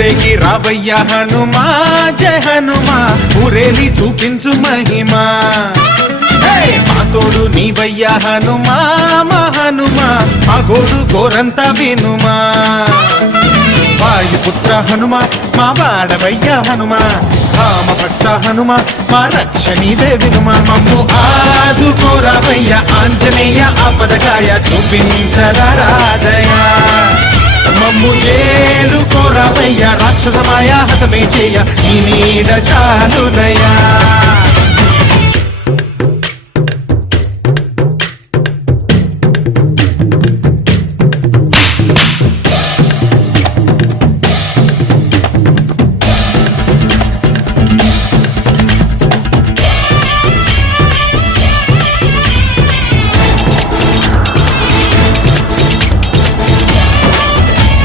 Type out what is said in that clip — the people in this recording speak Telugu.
ఊరేగి రావయ్య హనుమా జయ హనుమా ఊరేలి చూపించు మహిమా మా తోడు నీవయ్య హనుమా మా హనుమా మా గోడు గోరంత వినుమా వాయుపుత్ర హనుమా మా వాడవయ్య హనుమా రామభక్త హనుమా మా రక్షణీదే వినుమా మమ్ము ఆదుకోరావయ్య ఆంజనేయ ఆపదకాయ చూపించరాదయ మమ్ము ఏలుకోరావయ్య రాక్షసమాయ హతమే చేయ నీ నీడ చాలునయా